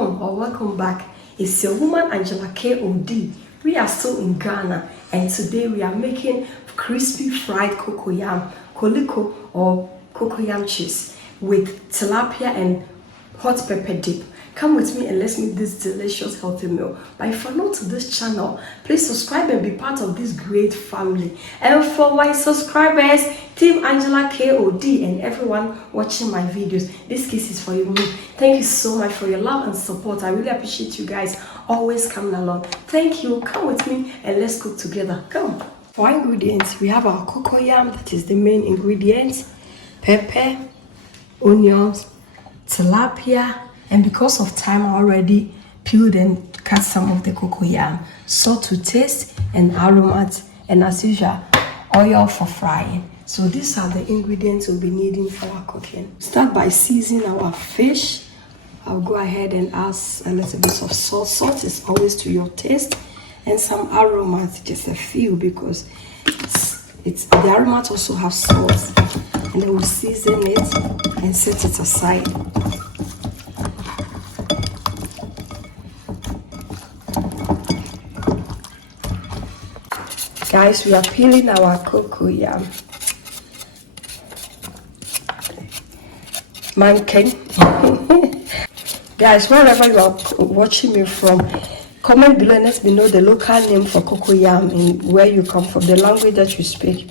Welcome or welcome back. It's your woman Angela KOD. We are still in Ghana and today we are making crispy fried cocoyam, Koliko or cocoyam cheese with tilapia and hot pepper dip. Come with me and let's make this delicious healthy meal. But if you're not to this channel, please subscribe and be part of this great family. And for my subscribers, Team Angela KOD and everyone watching my videos, this kiss is for you. Thank you so much for your love and support. I really appreciate you guys always coming along. Thank you. Come with me and let's cook together. Come. For our ingredients, we have our cocoyam, that is the main ingredient, pepper, onions, tilapia, and because of time I already peeled and cut some of the cocoyam, salt to taste, and aroma, and as usual oil for frying. So these are the ingredients we'll be needing for our cooking. Start by seasoning our fish. I'll go ahead and add a little bit of salt. Salt is always to your taste, and some aromas, just a few, because it's the aromas also have salt. And then we'll season it and set it aside. Guys, we are peeling our cocoyam. Mankeni. Guys, wherever you are watching me from, comment below and let me know the local name for cocoyam and where you come from, the language that you speak.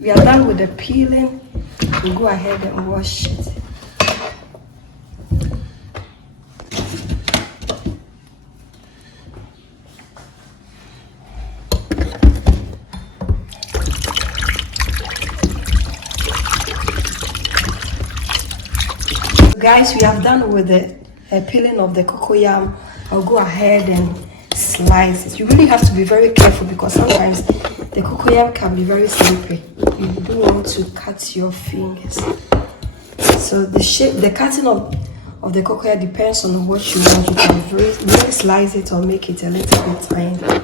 We are done with the peeling. We'll go ahead and wash it. Guys, we have done with the peeling of the cocoyam. I'll go ahead and slice it. You really have to be very careful because sometimes the cocoyam can be very slippery. You don't want to cut your fingers. So the shape, the cutting of the cocoyam depends on what you want. You can really slice it or make it a little bit tiny.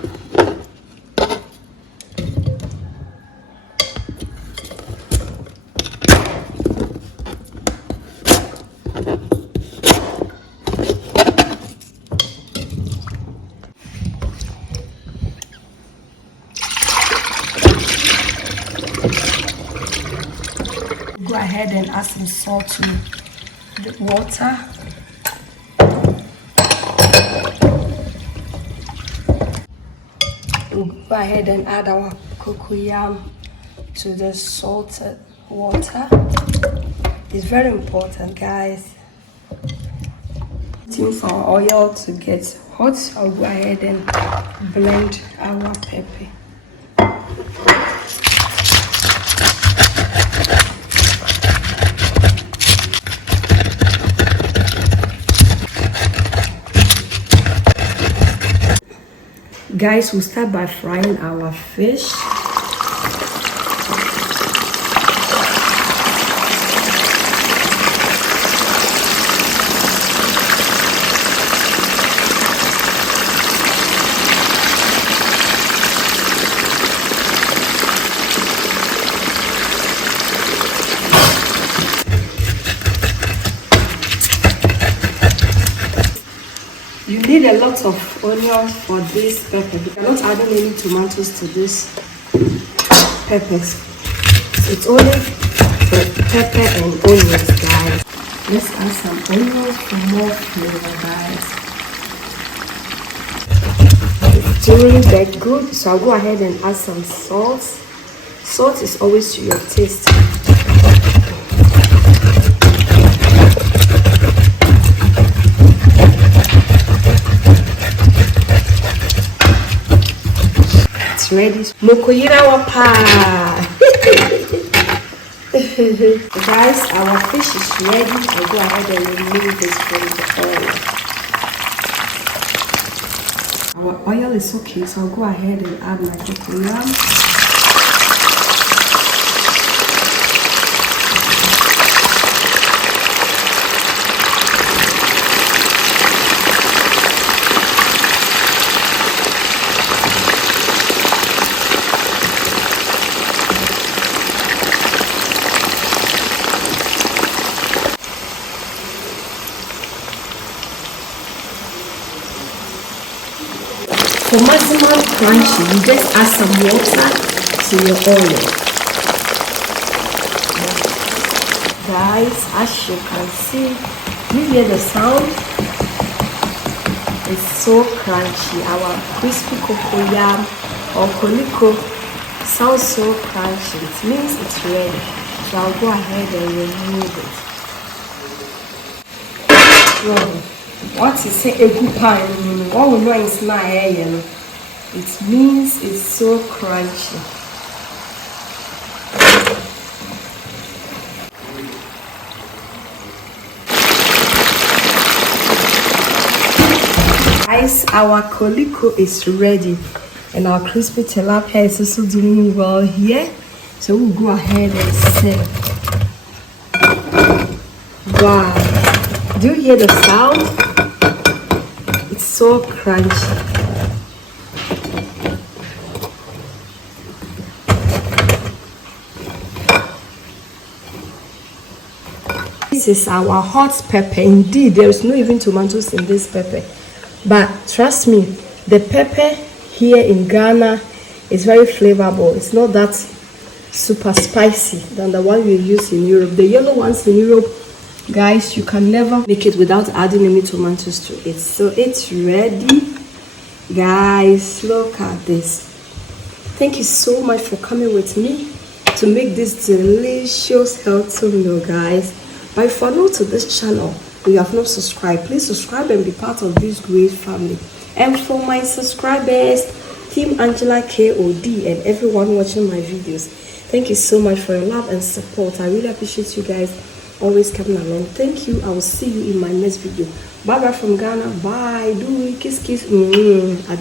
Go ahead and add some salt to the water. We'll go ahead and add our cocoyam to the salted water. It's very important, guys. Waiting for our oil to get hot, I'll go ahead and blend our pepper. Guys, we'll start by frying our fish. You need a lot of onions for this pepper. I'm not adding any tomatoes to this peppers. It's only the pepper and onions, guys. Let's add some onions for more flavor, guys. It's really that good, so I'll go ahead and add some salt. Salt is always to your taste. Ready. Mokoyira wapa. Guys, our fish is ready. I'll go ahead and remove this from the oil. Our oil is okay, so I'll go ahead and add my cocoyam. For maximum crunchy, you just add some water to your oil. Guys, as you can see, you hear the sound? It's so crunchy. Our crispy cocoyam or koliko sounds so crunchy. It means it's ready. So I'll go ahead and remove it. Well, what is say a good pie? What we know is not yellow. It means it's so crunchy. Guys, our koliko is ready, and our crispy tilapia is also doing well here. So we'll go ahead and serve. Wow, do you hear the sound? It's so crunchy. This is our hot pepper. Indeed, there is no even tomatoes in this pepper. But trust me, the pepper here in Ghana is very flavorful. It's not that super spicy than the one we use in Europe. The yellow ones in Europe, guys, you can never make it without adding any tomatoes to it. So it's ready. Guys, look at this. Thank you so much for coming with me to make this delicious healthy meal, guys. But if you're new to this channel, you have not subscribed, please subscribe and be part of this great family. And for my subscribers, Team Angela KOD, and everyone watching my videos, thank you so much for your love and support. I really appreciate you guys always coming along. Thank you. I will see you in my next video. Bye bye from Ghana. Bye. Do kiss kiss.